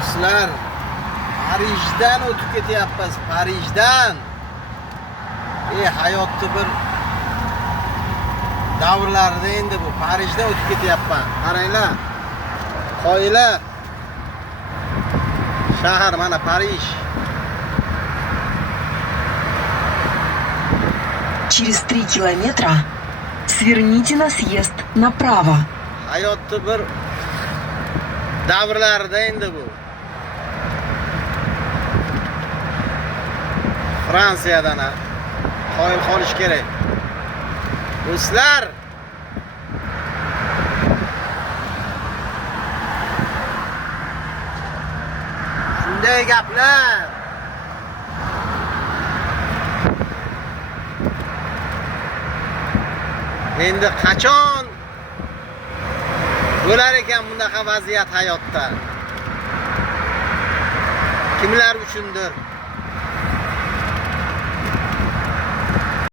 Do'stlar, Parijdan o'tib ketyapmiz, Parijdan. Hayotni bir davrlarida endi bu Parijdan o'tib ketyapman. Qaranglar. Qoyila. Shahar mana Parij. Через 3 километра сверните на съезд направо. Hayotni bir davrlarida endi bu. Fransiyadan qoyil qolish kerak. Do'stlar, shunday gaplar. Endi qachon bo'lar ekan bunaqa vaziyat hayotda? Kimlar uchundir?